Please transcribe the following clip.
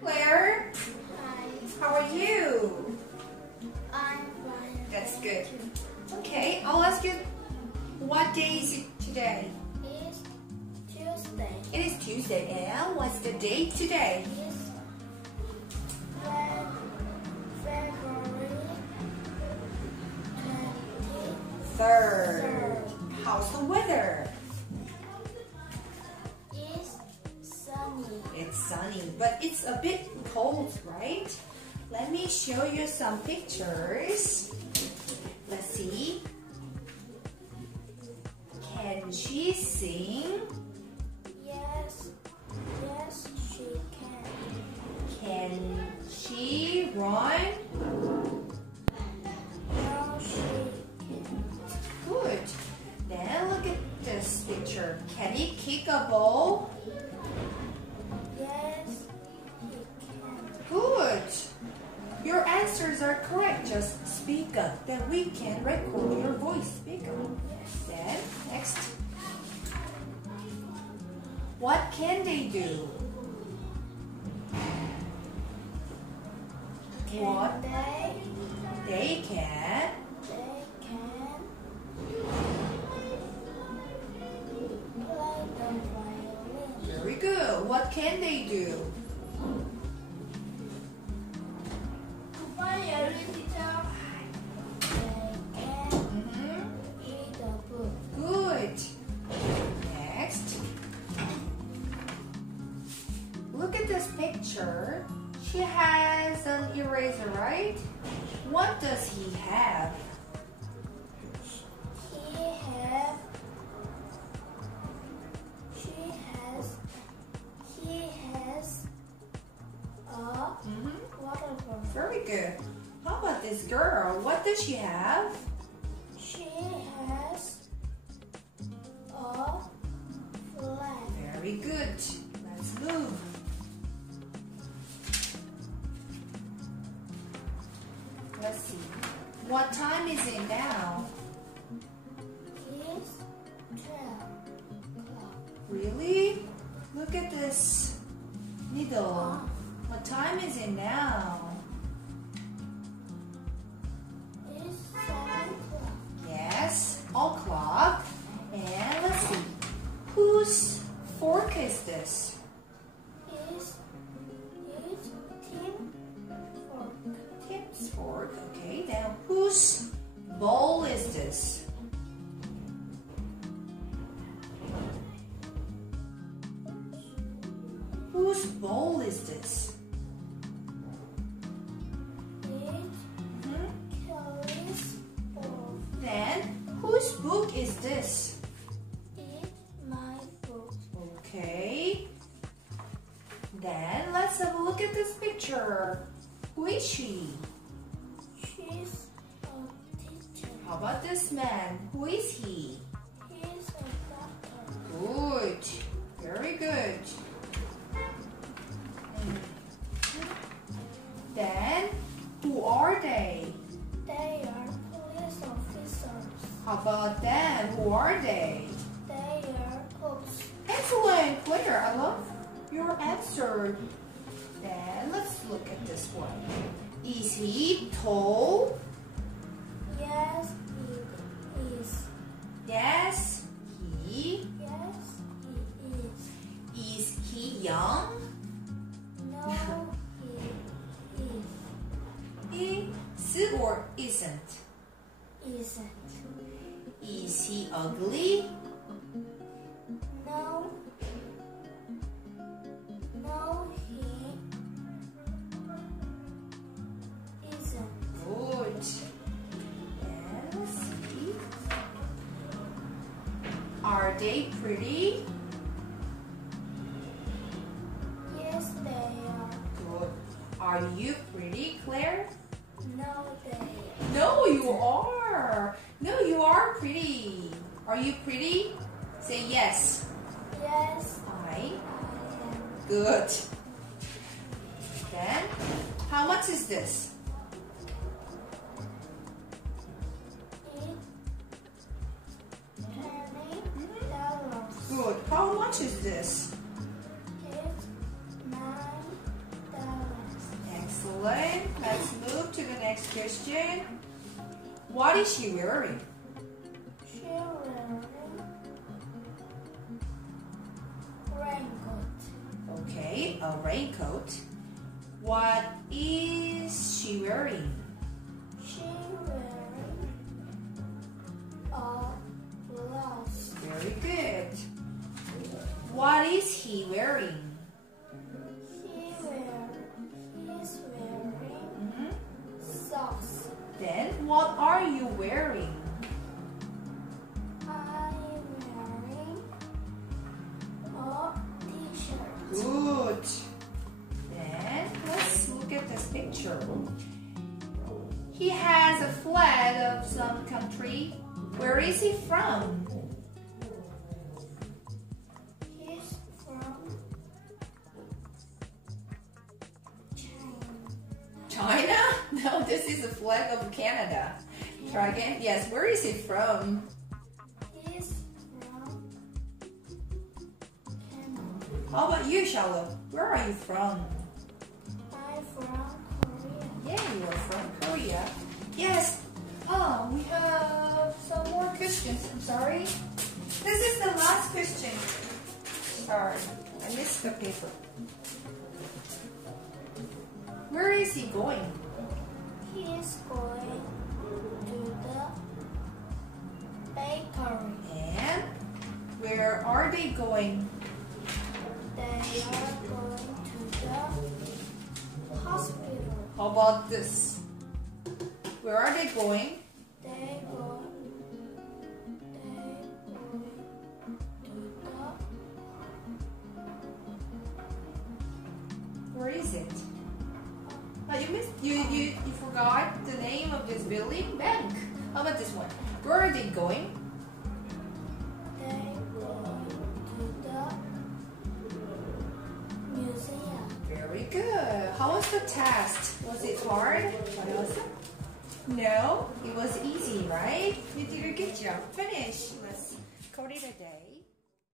Claire, Hi. how are you? I'm fine. That's good. Okay, I'll ask you, what day is it today? It's Tuesday. It is Tuesday, and what's the date today? It's February 3rd. How's the weather? It's sunny. It's sunny, but it's a bit cold, right? Let me show you some pictures. Let's see. Can she sing? Yes, she can. Can she run? No, she can. Good. Then look at this picture. Can he kick a ball? Yes, he can. Good. Your answers are correct. Just speak up. Then we can record your voice. Speak up. Then, next. What can they do? What They they can. can play the violin. Very good. What can they do? They can Mhm. read a book. Good. Next. Look at this picture. She has an eraser, right? What does he have? He have. He has a water bottle. Very good. How about this girl? What does she have? She has a flag. Very good. Let's move. Let's see. What time is it now? It's 12 o'clock. Really? Look at this needle. What time is it now? It's 7 o'clock. Yes, o'clock. And let's see. Whose fork is this? It's Tim Fork. Tim's fork. Okay, then whose bowl is this? Whose bowl is this? It's Hmm? Kelly's bowl. Then whose book is this? It's my book. Okay. Then let's have a look at this picture. Who is she? She's a teacher. How about this man? Who is he? He's a doctor. Good. Very good. Then, who are they? They are police officers. How about them? Who are they? They are cooks. Excellent, Claire. I love your answer. Then, let's look at this one. Is he tall? Yes, he is. Yes, he. Yes, he is. Is he young? No, he Is or isn't? isn't. Is he ugly? No, he isn't. Good. And let's see. Are they pretty? Yes, they are. Good. Are you pretty, Claire? No, they No, you are. No, you are pretty. Are you pretty? Say yes. Yes, I. I am. Good. Then, how much is this? $20. Good. How much is this? It's $9. Evelyn. Let's move to the next question. What is she wearing? She wearing raincoat. Okay, a raincoat. What is she wearing? She wearing a blouse. Very good. What is he wearing? He's wearing socks. Then what are you wearing? I'm wearing a t-shirt. Good. Then let's look at this picture. He has a flag of some country. Where is he from? He's from China. China? No, this is the flag of Canada. Try again. Yes, where is he from? He's from Canada. How about you, Charlotte? Where are you from? I'm from Korea. Yeah, you are from Korea. Yes. Oh, we have some more questions. I'm sorry. This is the last question. Sorry, I missed the paper. Where is he going? He's going to the bakery. And where are they going? They are going to the hospital. How about this? Where are they going? They go to the Where is it? Oh, you missed. You forgot the name of this building? Bank. How about this one? Where are they going? they go to the museum. Very good. How was the test? Was it hard? What was it? No, it was easy, right? You did a good job. Finish. Let's call it a day.